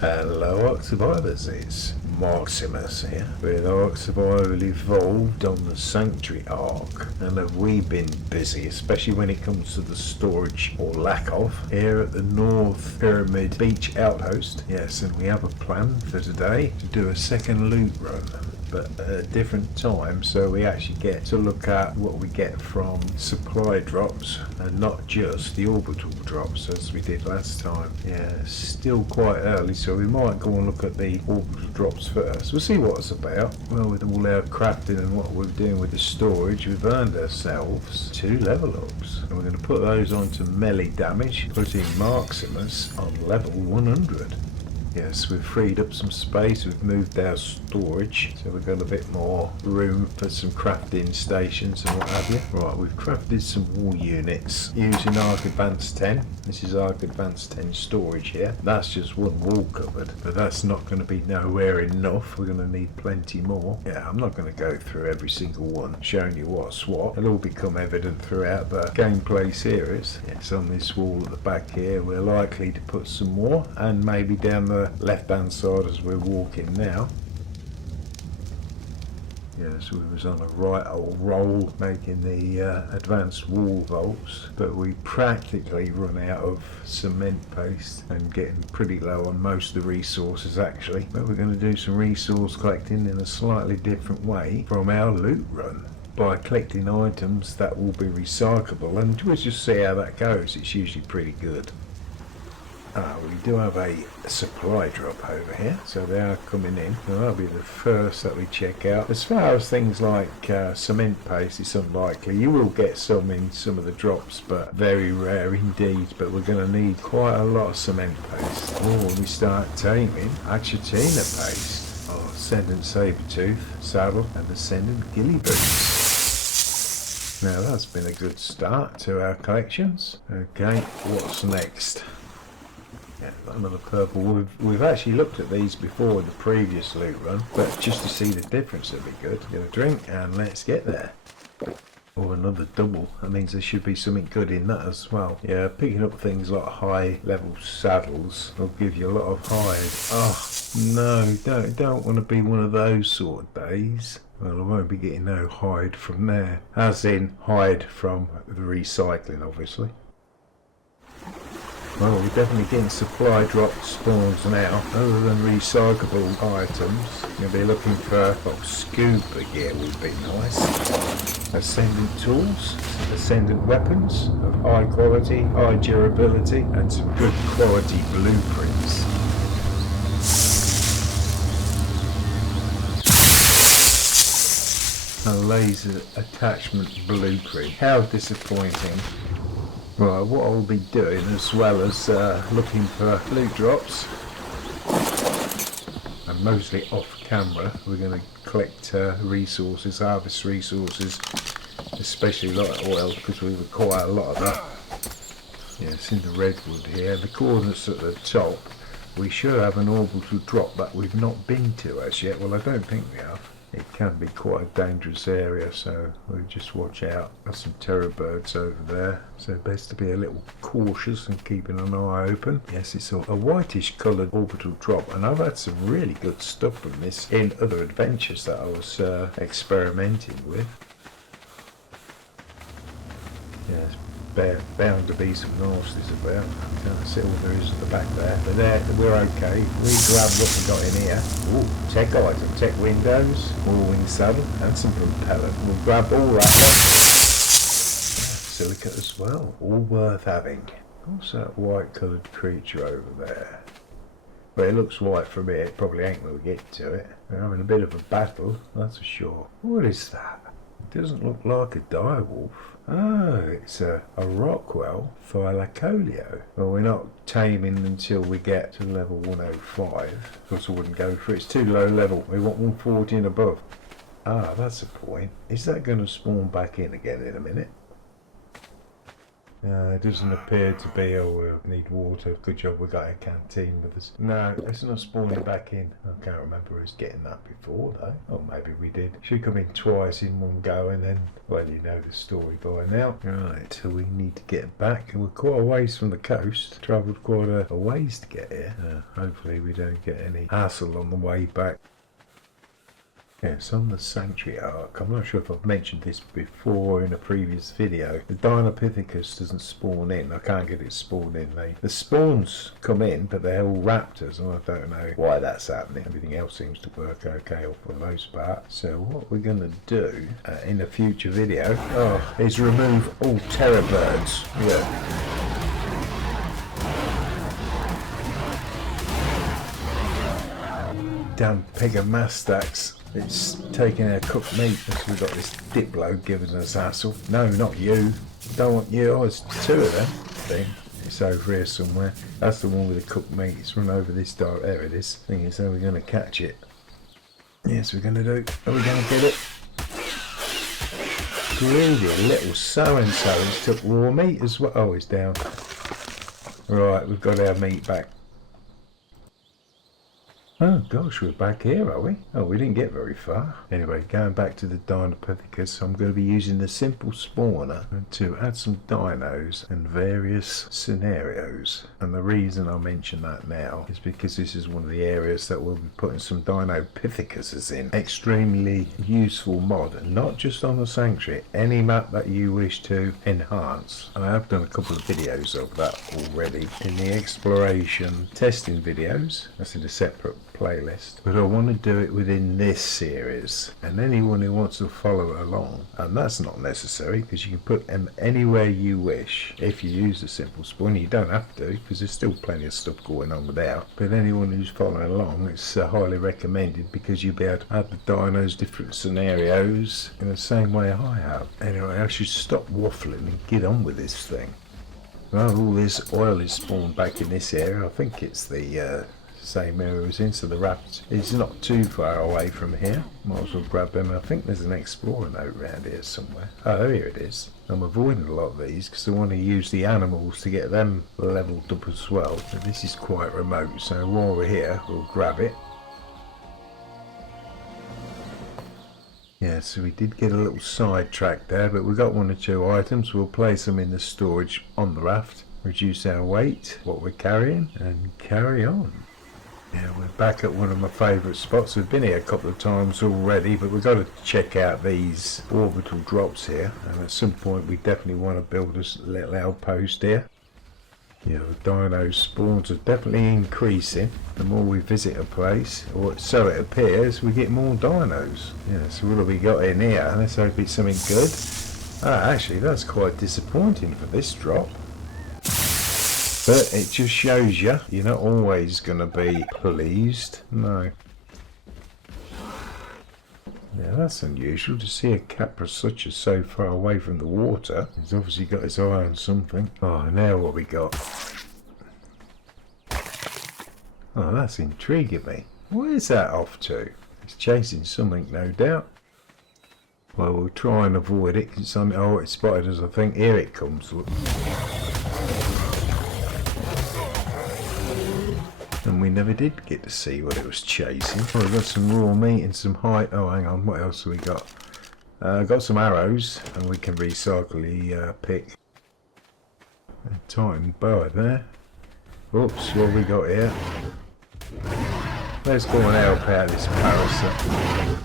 Hello Ark Survivors, it's Marksimus here with Ark Survival Evolved on the Sanctuary Ark. And have we been busy, especially when it comes to the storage or lack of, here at the North Pyramid Beach Outpost. Yes, and we have a plan for today to do a second loot run, but at a different time, so we actually get to look at what we get from supply drops and not just the orbital drops as we did last time. Yeah, it's still quite early, so we might go and look at the orbital drops first. We'll see what it's about. Well, with all our crafting and what we're doing with the storage, we've earned ourselves 2 level ups, and we're going to put those onto melee damage, putting Marksimus on level 100. Yes, we've freed up some space, we've moved our storage, so we've got a bit more room for some crafting stations and what have you. Right, we've crafted some wall units using Ark Advanced 10. This is Ark Advanced 10 storage here. That's just one wall cupboard, but that's not going to be nowhere enough. We're going to need plenty more. Yeah, I'm not going to go through every single one, showing you what's what. It'll all become evident throughout the gameplay series. Yes, on this wall at the back here, we're likely to put some more, and maybe down the left hand side as we're walking now. Yes, we was on a right old roll making the advanced wall vaults, but we practically run out of cement paste and getting pretty low on most of the resources actually. But we're going to do some resource collecting in a slightly different way from our loot run, by collecting items that will be recyclable, and we'll just see how that goes. It's usually pretty good. We do have a supply drop over here, so they are coming in. So that'll be the first that we check out. As far as things like cement paste, it's unlikely. You will get some in some of the drops, but very rare indeed. But we're going to need quite a lot of cement paste. Oh, when we start taming Achatina paste, Ascendant Sabertooth saddle and Ascendant Ghillie boots. Now that's been a good start to our collections. Okay, what's next? Yeah, another purple. We've actually looked at these before in the previous loot run, but just to see the difference it'd be good. Get a drink and let's get there. Oh, another double. That means there should be something good in that as well. Yeah, picking up things like high level saddles will give you a lot of hide. Oh no, don't want to be one of those sort of days. Well, I won't be getting no hide from there. As in hide from the recycling, obviously. Well, we're definitely getting supply drop spawns now. Other than recyclable items, you'll be looking for scuba gear would be nice. Ascendant tools, ascendant weapons of high quality, high durability, and some good quality blueprints. A laser attachment blueprint. How disappointing. Right, what I'll be doing as well as looking for loot drops, and mostly off camera, we're going to collect resources, harvest resources, especially like oil, because we require a lot of that. Yeah, it's in the redwood here. The coordinates at the top, we should have an orbital drop that we've not been to as yet. Well, I don't think we have. It can be quite a dangerous area, so we'll just watch out. There's some terror birds over there, so best to be a little cautious and keeping an eye open. Yes, it's a whitish coloured orbital drop, and I've had some really good stuff from this in other adventures that I was experimenting with. Yes, bound to be some nasties about. Can't see all there is at the back there, but there we're okay. We grab what we got in here. Ooh, tech item, tech windows, wing saddle, and some propeller. We'll grab all that. Silicate as well, all worth having. What's that white coloured creature over there? Well, it looks white from here. It probably ain't when we get to it. We're having a bit of a battle, that's for sure. What is that? It doesn't look like a direwolf. Oh, it's a Rockwell Thylacoleo. Well, we're not taming until we get to level 105. Of course I wouldn't go for it. It's too low level. We want 140 and above. Ah, that's a point. Is that going to spawn back in again in a minute? It doesn't appear to be. Oh, we need water. Good job we got a canteen with us. No, it's not spawning back in. I can't remember us getting that before though. Or maybe we did. Should come in twice in one go and then, well, you know the story by now. Right, so we need to get back. We're quite a ways from the coast. Travelled quite a ways to get here. Hopefully we don't get any hassle on the way back. Yes, on the Sanctuary Ark, I'm not sure if I've mentioned this before in a previous video, the Dinopithecus doesn't spawn in. I can't get it spawned in. The spawns come in, but they're all raptors, and I don't know why that's happening. Everything else seems to work okay for the most part. So what we're going to do in a future video is remove all terror birds. Yeah. Damn pig of Mastax. It's taking our cooked meat. So we've got this Diplo giving us hassle. No, not you. Don't want you. Oh, it's two of them. Thing. It's over here somewhere. That's the one with the cooked meat. It's run over this door. There it is. Thing is, how we're going to catch it. Yes, we're going to do. Are we going to get it? Greedy little so-and-so. It's took raw meat as well. Oh, it's down. Right, we've got our meat back. Oh gosh, we're back here, are we? Oh, we didn't get very far. Anyway, going back to the Dinopithecus, I'm going to be using the simple spawner to add some dinos and various scenarios. And the reason I mention that now is because this is one of the areas that we'll be putting some Dinopithecus in. Extremely useful mod, and not just on the Sanctuary, any map that you wish to enhance. And I have done a couple of videos of that already in the exploration testing videos. That's in a separate playlist, but I want to do it within this series, and anyone who wants to follow along, and that's not necessary because you can put them anywhere you wish if you use the simple spawn. You don't have to because there's still plenty of stuff going on without, but anyone who's following along, it's highly recommended because you'll be able to add the dinos, different scenarios in the same way I have. Anyway, I should stop waffling and get on with this thing. Well, all this oil is spawned back in this area. I think it's the same area as in, so the raft is not too far away from here. Might as well grab them. I think there's an explorer note around here somewhere. Oh, here it is. I'm avoiding a lot of these because I want to use the animals to get them leveled up as well. But this is quite remote, so while we're here, we'll grab it. Yeah, so we did get a little sidetrack there, but we got one or two items. We'll place them in the storage on the raft, reduce our weight, what we're carrying, and carry on. Yeah, we're back at one of my favourite spots. We've been here a couple of times already, but we've got to check out these orbital drops here. And at some point we definitely want to build a little outpost here. Yeah, the dino spawns are definitely increasing. The more we visit a place, or so it appears, we get more dinos. Yeah, so what have we got in here? Let's hope it's something good. Ah, actually that's quite disappointing for this drop. But it just shows you, you're not always going to be pleased. No. Yeah, that's unusual to see a Capra such as so far away from the water. He's obviously got his eye on something. Oh, now what we got? Oh, that's intriguing me. Where's that off to? It's chasing something, no doubt. Well, we'll try and avoid it. Cause oh, it spotted us, I think. Here it comes, look. And we never did get to see what it was chasing. Oh, we've got some raw meat and some oh, hang on, what else have we got? Got some arrows, and we can recycle the pick. A Titan boa there. Oops, what have we got here? Let's go and help out this parasite.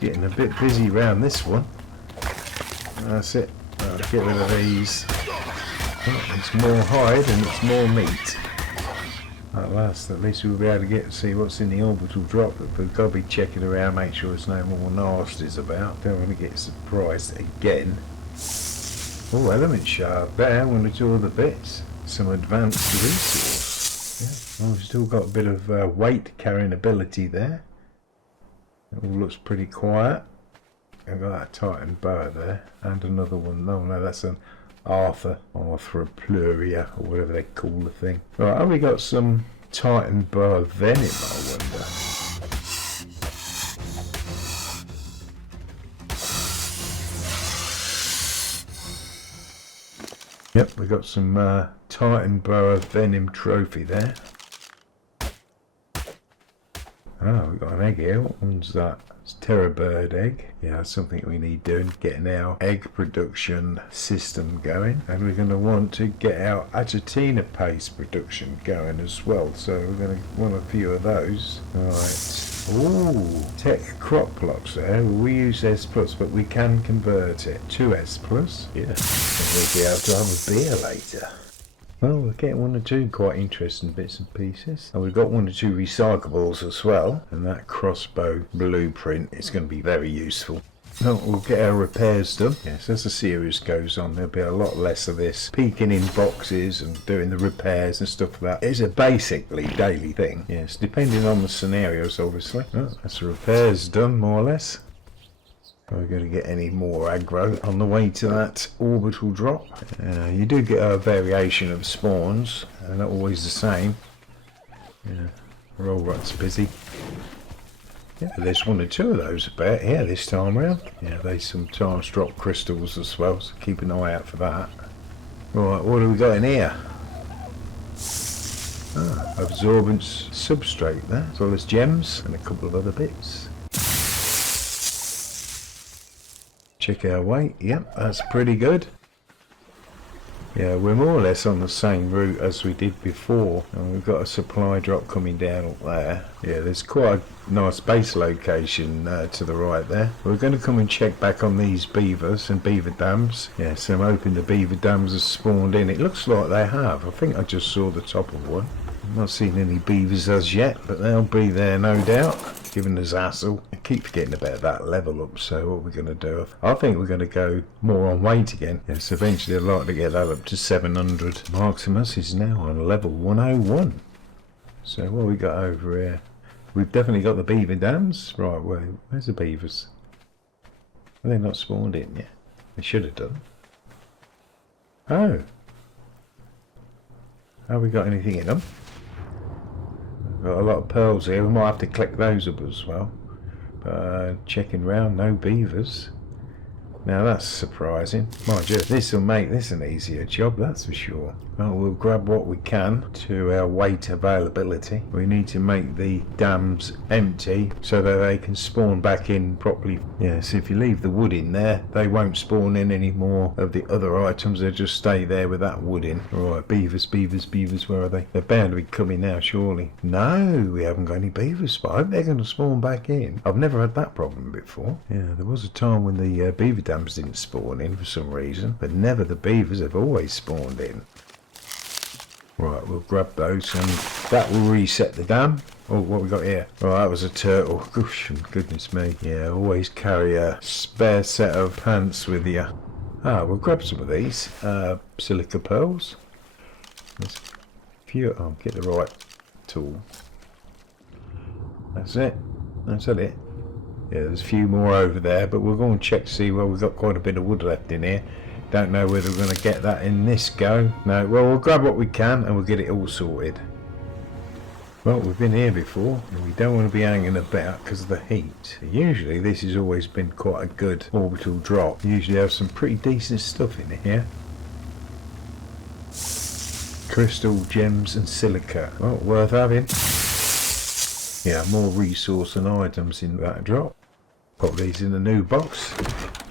Getting a bit busy around this one. That's it. I'll get rid of these. Oh, it's more hide and it's more meat. At last, at least we'll be able to get to see what's in the orbital drop, but we've got to be checking around, make sure there's no more nasties about. Don't want to get surprised again. Oh, element shard there, one or two other bits. Some advanced resource. Yeah, well, we've still got a bit of weight carrying ability there. It all looks pretty quiet. I've got that Titan boa there, and another one. No, that's an Arthropluria, or whatever they call the thing. Right, have we got some Titan bar venom, I wonder? Yep, we got some Titan Burrow Venom trophy there. Oh, we've got an egg here. What one's that? It's Terror Bird egg. Yeah, that's something we need doing. Getting our egg production system going. And we're going to want to get our Agitatina paste production going as well. So we're going to want a few of those. Right. Ooh, tech crop blocks there. We use S+, but we can convert it to S+. Yeah. And we'll be able to have a beer later. Well, we're getting one or two quite interesting bits and pieces. And we've got one or two recyclables as well. And that crossbow blueprint is going to be very useful. Well, we'll get our repairs done. Yes, as the series goes on, there'll be a lot less of this peeking in boxes and doing the repairs and stuff like that. It's a basically daily thing. Yes, depending on the scenarios, obviously. Oh, that's the repairs done, more or less. Are we going to get any more aggro on the way to that orbital drop? You do get a variation of spawns, not always the same. Yeah, roll rat's busy. Yeah, there's one or two of those about here this time around. Yeah, they sometimes drop crystals as well, so keep an eye out for that. Right, what have we got in here? Ah, absorbance substrate there, as well as gems and a couple of other bits. Check our weight. Yep, that's pretty good. Yeah, we're more or less on the same route as we did before. And we've got a supply drop coming down up there. Yeah, there's quite a nice base location to the right there. We're going to come and check back on these beavers and beaver dams. Yeah, so I'm hoping the beaver dams have spawned in. It looks like they have. I think I just saw the top of one. I'm not seeing any beavers as yet, but they'll be there no doubt, given us hassle. I keep forgetting about that level up, so what we're going to do, I think we're going to go more on weight again. Yes, eventually I'd like to get that up to 700. Marksimus is now on level 101. So what we got over here? We've definitely got the beaver dams. Right, where's the beavers? Well, they're not spawned in yet. They should have done. Oh. Have we got anything in them? Got a lot of pearls here. We might have to collect those up as well. But checking round, no beavers. Now that's surprising. Mind you, this will make this an easier job, that's for sure. Well, we'll grab what we can to our weight availability. We need to make the dams empty so that they can spawn back in properly. Yes, if you leave the wood in there, they won't spawn in any more of the other items. They'll just stay there with that wood in. Right, beavers, where are they? They're bound to be coming now, surely. No, we haven't got any beavers, but I hope they're going to spawn back in. I've never had that problem before. Yeah, there was a time when the beaver dams didn't spawn in for some reason, but never the beavers. Have always spawned in. Right, we'll grab those and that will reset the dam. Oh, what we got here? Right, that was a turtle. Gosh, goodness me. Yeah, always carry a spare set of pants with you. Ah, we'll grab some of these. Silica pearls. There's a few. Oh, get the right tool. That's it. That's it. Yeah, there's a few more over there, but we'll go and check to see. Well, we've got quite a bit of wood left in here. Don't know whether we're going to get that in this go. No, well, we'll grab what we can and we'll get it all sorted. Well, we've been here before and we don't want to be hanging about because of the heat. Usually this has always been quite a good orbital drop. You usually have some pretty decent stuff in here. Crystal, gems and silica. Well, worth having. Yeah, more resource and items in that drop. Put these in the new box.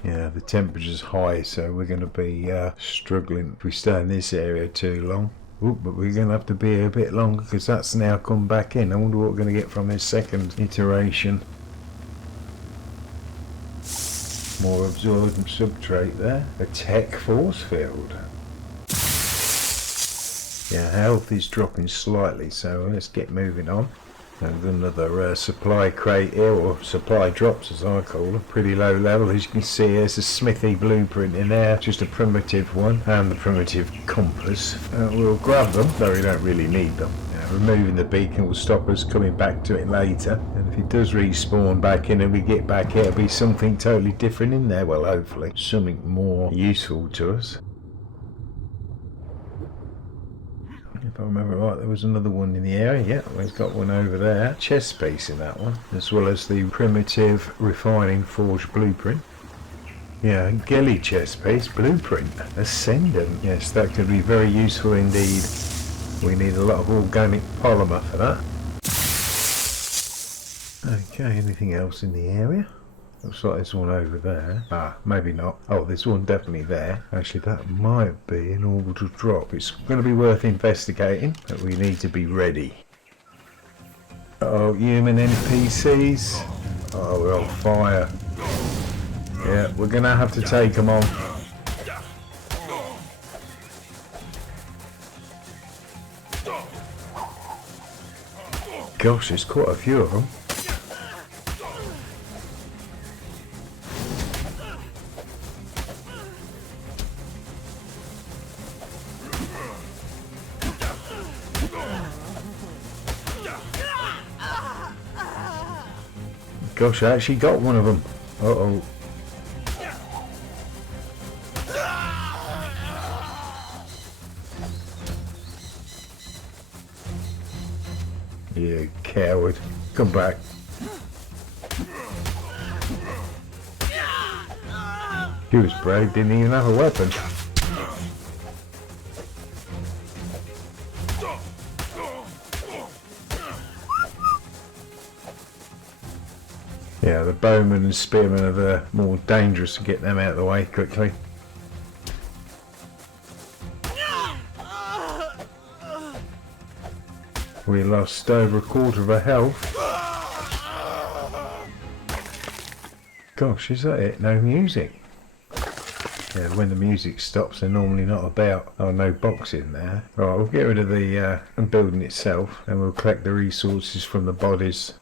Yeah, the temperature's high, so we're going to be struggling if we stay in this area too long. Ooh, but we're going to have to be a bit longer because that's now come back in. I wonder what we're going to get from this second iteration. More absorbed substrate there. A tech force field. Yeah, health is dropping slightly, so let's get moving on. And another supply crate here, or supply drops as I call them, pretty low level. As you can see, there's a smithy blueprint in there, just a primitive one, and the primitive compass. We'll grab them, though we don't really need them. Removing the beacon will stop us coming back to it later, and if it does respawn back in and we get back here, it'll be something totally different in there. Well, hopefully something more useful to us. If I remember right, there was another one in the area. Yeah, we've got one over there. Chest piece in that one, as well as the primitive refining forge blueprint. Yeah, Gelly chest piece blueprint. Ascendant. Yes, that could be very useful indeed. We need a lot of organic polymer for that. Okay, anything else in the area? Looks like there's one over there. Ah, maybe not. Oh, there's one definitely there. Actually, that might be an orbital drop. It's going to be worth investigating, but we need to be ready. Oh, human NPCs. Oh, we're on fire. Yeah, we're going to have to take them on. Gosh, there's quite a few of them. Gosh, I actually got one of them. Uh-oh. You coward. Come back. He was brave, didn't even have a weapon. Yeah, the bowmen and spearmen are the more dangerous to get them out of the way quickly. We lost over a quarter of our health. Gosh, is that it? No music. Yeah, when the music stops, they're normally not about. Oh, no box in there. Right, we'll get rid of the building itself, and we'll collect the resources from the bodies.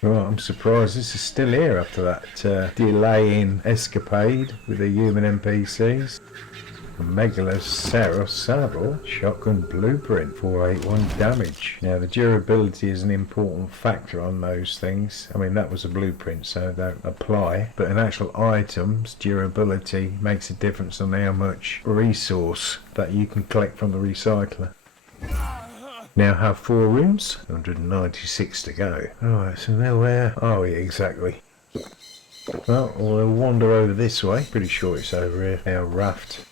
Right, I'm surprised this is still here after that delaying escapade with the human NPCs. Megaloceros saddle, shotgun blueprint, 481 damage. Now the durability is an important factor on those things. I mean, that was a blueprint, so don't apply. But in actual items, durability makes a difference on how much resource that you can collect from the recycler. Now have 4 rooms, 196 to go. Alright, so now where are we exactly? Well, we'll wander over this way. Pretty sure it's over here. Our raft.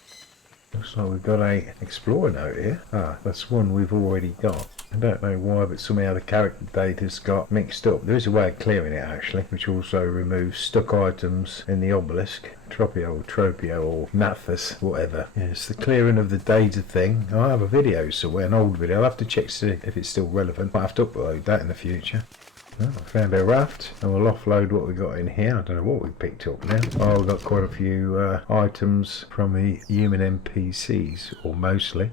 Looks like we've got a explorer note here. Ah, that's one we've already got. I don't know why, but somehow the character data's got mixed up. There is a way of clearing it actually, which also removes stuck items in the obelisk. Tropio or Nathus, whatever. Yeah, it's the clearing of the data thing. I have a video somewhere, an old video. I'll have to check to see if it's still relevant. Might have to upload that in the future. Well, I found our raft, and we'll offload what we got in here. I don't know what we picked up now. Oh, we've got quite a few items from the human NPCs, or mostly.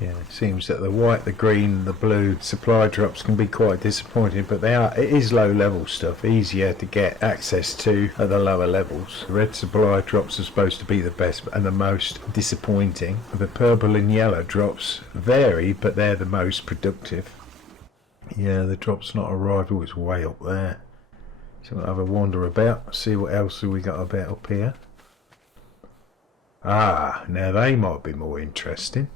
Yeah, it seems that the white, the green, the blue supply drops can be quite disappointing, but it is low level stuff, easier to get access to at the lower levels. The red supply drops are supposed to be the best and the most disappointing. The purple and yellow drops vary, but they're the most productive. Yeah, the drop's not arrived. Oh, it's way up there. So we'll have a wander about, see what else have we got about up here. Ah, now they might be more interesting.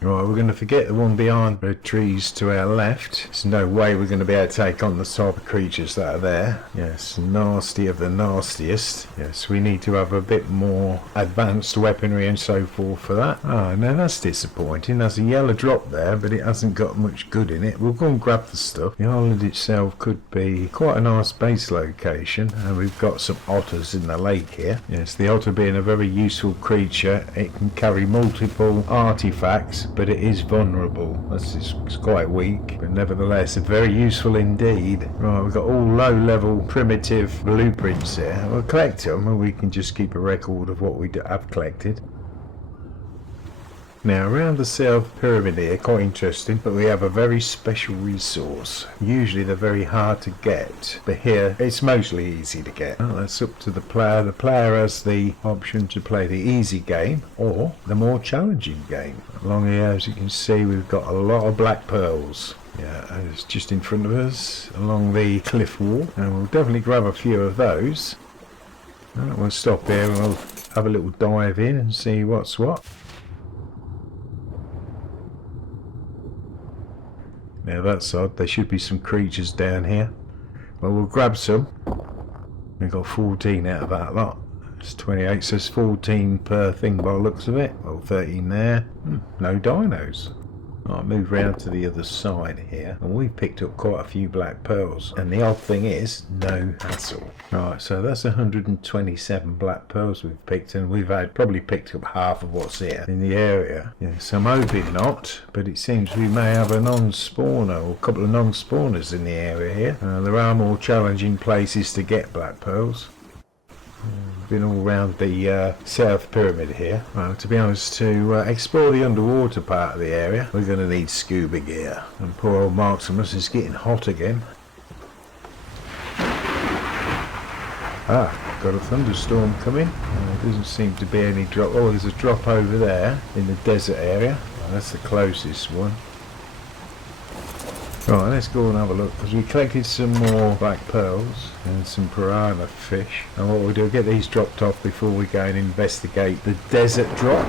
Right, we're going to forget the one behind the trees to our left. There's no way we're going to be able to take on the type of creatures that are there. Yes, nasty of the nastiest. Yes, we need to have a bit more advanced weaponry and so forth for that. Ah, now that's disappointing. There's a yellow drop there, but it hasn't got much good in it. We'll go and grab the stuff. The island itself could be quite a nice base location, and we've got some otters in the lake here. Yes, the otter being a very useful creature. It can carry multiple artifacts, but it is vulnerable. It's quite weak, but nevertheless very useful indeed. Right, we've got all low level primitive blueprints here. We'll collect them and we can just keep a record of what we have collected. Now around the South Pyramid here, quite interesting, but we have a very special resource. Usually they're very hard to get, but here it's mostly easy to get. Well, that's up to the player. The player has the option to play the easy game or the more challenging game. Along here, as you can see, we've got a lot of black pearls. Yeah, it's just in front of us along the cliff wall, and we'll definitely grab a few of those. Right, we'll stop here and we'll have a little dive in and see what's what. Now that's odd. There should be some creatures down here. Well, we'll grab some. We've got 14 out of that lot. It's 28, so it's 14 per thing by the looks of it. Well, 13 there. No dinos. I'll move round to the other side here, and we've picked up quite a few black pearls, and the odd thing is no hassle. Right, so that's 127 black pearls we've picked, and we've probably picked up half of what's here in the area. Yes, I'm hoping not, but it seems we may have a non-spawner or a couple of non-spawners in the area here. There are more challenging places to get black pearls. Been all around the South Pyramid here. Well, to be honest, to explore the underwater part of the area, we're going to need scuba gear. And poor old Marksimus is getting hot again. Ah, got a thunderstorm coming. There doesn't seem to be any drop. Oh, there's a drop over there in the desert area. Well, that's the closest one. Right, let's go and have a look, because we collected some more black pearls and some piranha fish, and what we'll do, get these dropped off before we go and investigate the desert drop.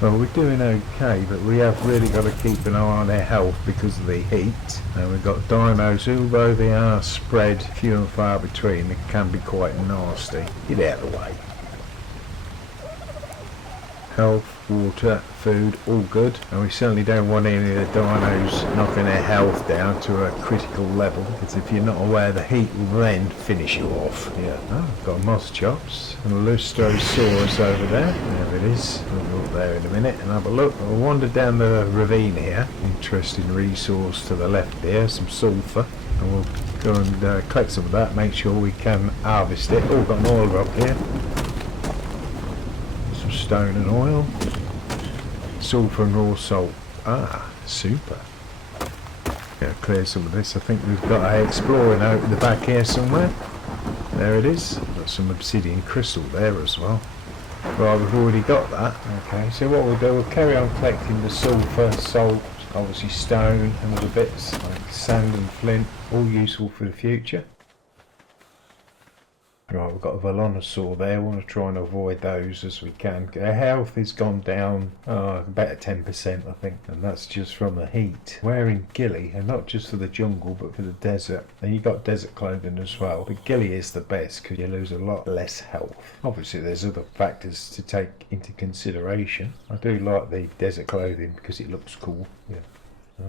Well, we're doing okay, but we have really got to keep an eye on their health because of the heat, and we've got dinos, although they are spread few and far between, they can be quite nasty. Get out of the way. Health, water, food, all good, and we certainly don't want any of the dinos knocking their health down to a critical level, because if you're not aware, the heat will then finish you off. Yeah, oh, got moss chops and a Lustrosaurus over there. There it is. We'll go up there in a minute and have a look. We'll wander down the ravine here. Interesting resource to the left there, some sulphur, and we'll go and collect some of that, make sure we can harvest it. Oh, got an oil drop here. Stone and oil, sulphur and raw salt. Ah, super. Yeah, clear some of this. I think we've got a exploring out in the back here somewhere. There it is. Got some obsidian crystal there as well. Right, we've already got that. Okay, so what we'll do, we'll carry on collecting the sulphur, salt, obviously stone and other bits like sand and flint, all useful for the future. Right, we've got a Velonosaur there. We want to try and avoid those as we can. Their health has gone down about 10%, I think, and that's just from the heat. Wearing ghillie, and not just for the jungle but for the desert. And you got desert clothing as well, but ghillie is the best because you lose a lot less health. Obviously there's other factors to take into consideration. I do like the desert clothing because it looks cool. Yeah.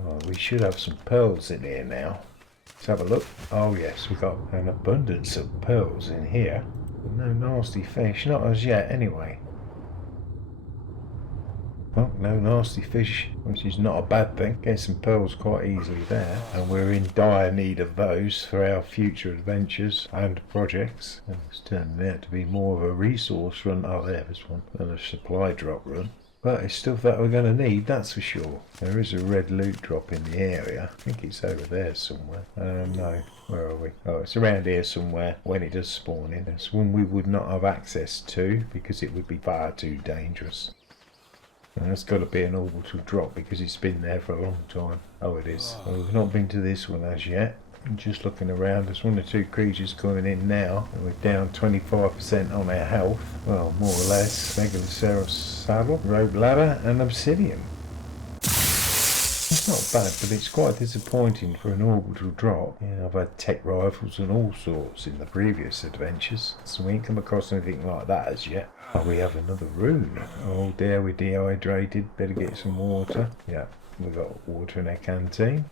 Oh, we should have some pearls in here now. Let's have a look. Oh yes, we've got an abundance of pearls in here. No nasty fish, not as yet anyway. Well, no nasty fish, which is not a bad thing. Get some pearls quite easily there, and we're in dire need of those for our future adventures and projects. And it's turning out to be more of a resource run, oh there's one, than a supply drop run. But it's stuff that we're going to need, that's for sure. There is a red loot drop in the area. I think it's over there somewhere. No, where are we? Oh, it's around here somewhere when it does spawn in. It's one we would not have access to because it would be far too dangerous. And that's got to be an orbital drop because it's been there for a long time. Oh, it is. Well, we've not been to this one as yet. I'm just looking around, there's one or two creatures coming in now, and we're down 25% on our health. Well, more or less. Megaloceros saddle, rope ladder, and obsidian. It's not bad, but it's quite disappointing for an orbital drop. Yeah, I've had tech rifles and all sorts in the previous adventures, so we ain't come across anything like that as yet. Oh, we have another rune. Oh dear, we're dehydrated, better get some water. Yeah, we've got water in our canteen.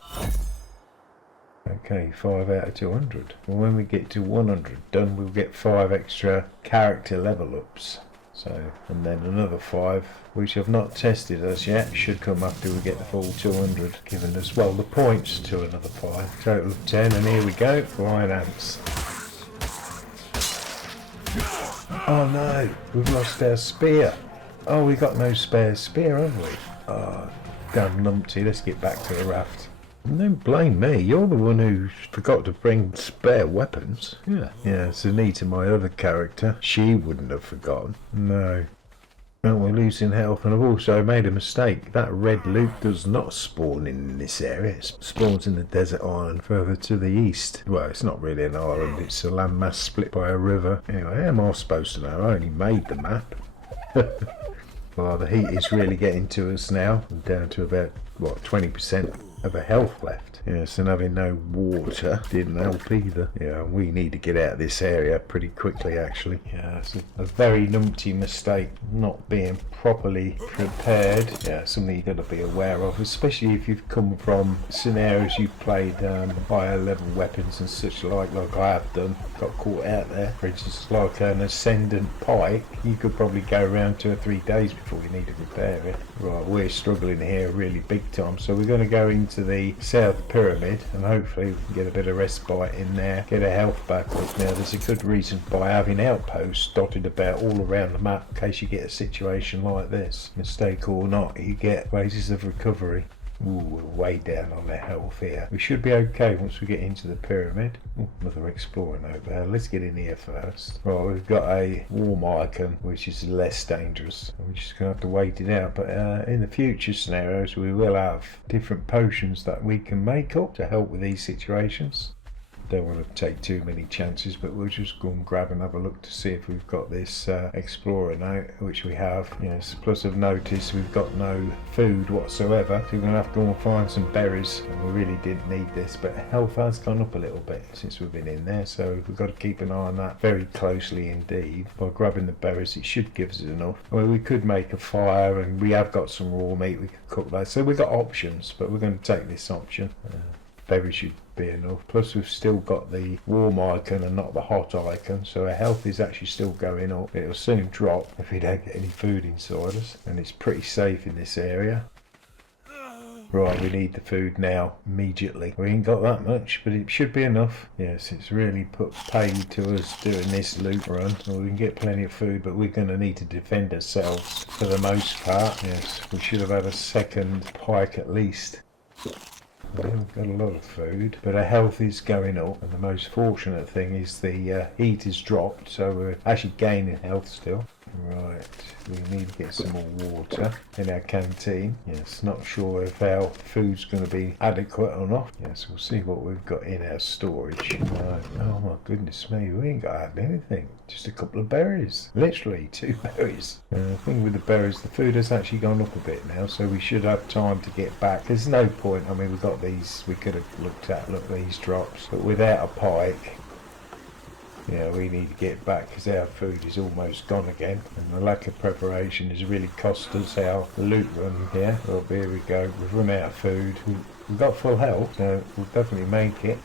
Okay, 5 out of 200. Well, when we get to 100 done, we'll get 5 extra character level ups. So, and then another 5, which I've not tested as yet, should come after we get the full 200, giving us, well, the points to another 5. Total of 10, and here we go, flying ants. Oh no, we've lost our spear. Oh, we got no spare spear, have we? Oh, damn numpty, let's get back to the raft. Don't blame me, you're the one who forgot to bring spare weapons. Yeah, it's the need to my other character. She wouldn't have forgotten. No. Well, we're losing health, and I've also made a mistake. That red loot does not spawn in this area. It spawns in the desert island further to the east. Well, it's not really an island, it's a landmass split by a river. Anyway, how am I supposed to know? I only made the map. Well, the heat is really getting to us now. I'm down to about, what, 20% of a health left. Yes, and having no water didn't help either. Yeah, we need to get out of this area pretty quickly, actually. Yeah, it's a very numpty mistake not being properly prepared. Yeah, something you've got to be aware of, especially if you've come from scenarios you've played higher level weapons and such like I have done. Got caught out there. For instance, like an ascendant pike, you could probably go around 2 or 3 days before you need to repair it. Right, we're struggling here really big time, so we're going to go into the south pyramid and hopefully we can get a bit of respite in there, get our health back up. Now there's a good reason by having outposts dotted about all around the map in case you get a situation like this. Mistake or not, you get phases of recovery. Ooh, we're way down on the health here. We should be okay once we get into the pyramid. Ooh, another exploring over there. Let's get in here first. Right, we've got a warm icon, which is less dangerous. We're just going to have to wait it out. But in the future scenarios, we will have different potions that we can make up to help with these situations. Don't want to take too many chances, but we'll just go and grab and have a look to see if we've got this explorer now, which we have. Yes, plus I've noticed we've got no food whatsoever, so we're going to have to go and find some berries, and we really didn't need this, but health has gone up a little bit since we've been in there, so we've got to keep an eye on that very closely indeed. By grabbing the berries, it should give us enough. Well, we could make a fire, and we have got some raw meat, we could cook that, so we've got options, but we're going to take this option. Berries should be enough. Plus we've still got the warm icon and not the hot icon, so our health is actually still going up. It'll soon drop if we don't get any food inside us, and it's pretty safe in this area. Right, we need the food now, immediately. We ain't got that much, but it should be enough. Yes, it's really paid to us doing this loot run. Well, we can get plenty of food, but we're going to need to defend ourselves for the most part. Yes, we should have had a second pike at least. We haven't got a lot of food, but our health is going up, and the most fortunate thing is the heat has dropped, so we're actually gaining health still. Right, we need to get some more water in our canteen. Yes, not sure if our food's going to be adequate or not. Yes, we'll see what we've got in our storage. Right. Oh my goodness me, we ain't got anything. Just a couple of berries. Literally 2 berries. The thing with the berries, the food has actually gone up a bit now, so we should have time to get back. There's no point, I mean, we've got these, we could have looked at these drops, but without a pike, yeah, we need to get back because our food is almost gone again, and the lack of preparation has really cost us our loot run here. Well, here we go, we've run out of food. We've got full health, so we'll definitely make it.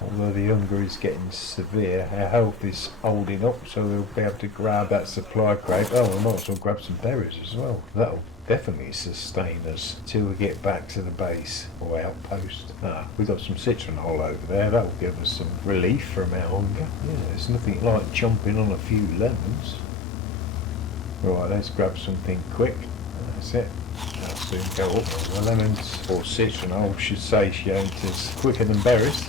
Although the hunger is getting severe, our health is holding up, so we'll be able to grab that supply crate. Oh, we might as well grab some berries as well. That'll definitely sustain us till we get back to the base or outpost. We've got some citronol over there. That'll give us some relief from our hunger. Yeah, it's nothing like chomping on a few lemons. Right, let's grab something quick. That's it. That'll soon go up. The lemons, or citronol, should satiate us quicker than berries.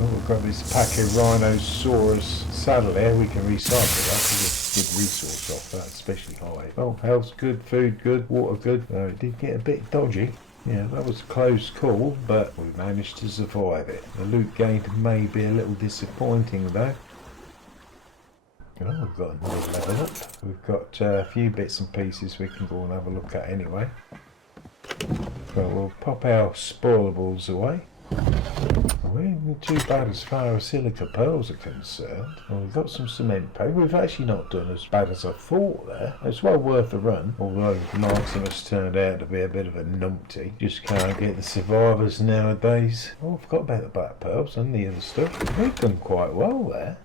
Oh, we've got this pack of Rhinosaurus saddle here. We can recycle that. We get good resource off that, especially high. Oh, health's good, food good, water good. It did get a bit dodgy. Yeah, that was a close call, but we managed to survive it. The loot gained may be a little disappointing though. Oh, we've got another level up. We've got a few bits and pieces we can go and have a look at anyway. But we'll pop our spoilables away. We ain't too bad as far as silica pearls are concerned. Well, we've got some cement paper. We've actually not done as bad as I thought there. It's well worth a run, although Marksimus turned out to be a bit of a numpty. Just can't get the survivors nowadays. Oh, I forgot about the black pearls and the other stuff. We've done quite well there.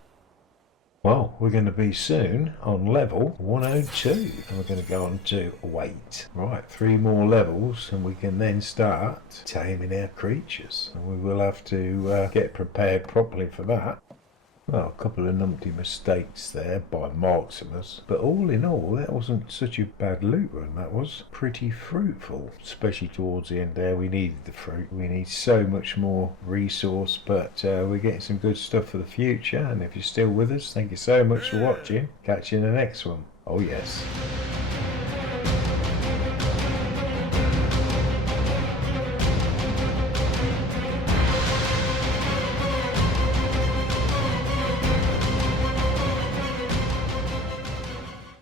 Well, we're going to be soon on level 102, and we're going to go on to wait. Right, 3 more levels, and we can then start taming our creatures. And we will have to get prepared properly for that. Well, a couple of numpty mistakes there by Marksimus, but all in all, that wasn't such a bad loot run. That was pretty fruitful, especially towards the end there. We needed the fruit. We need so much more resource, but we're getting some good stuff for the future. And if you're still with us, thank you so much for watching. Catch you in the next one. Oh yes.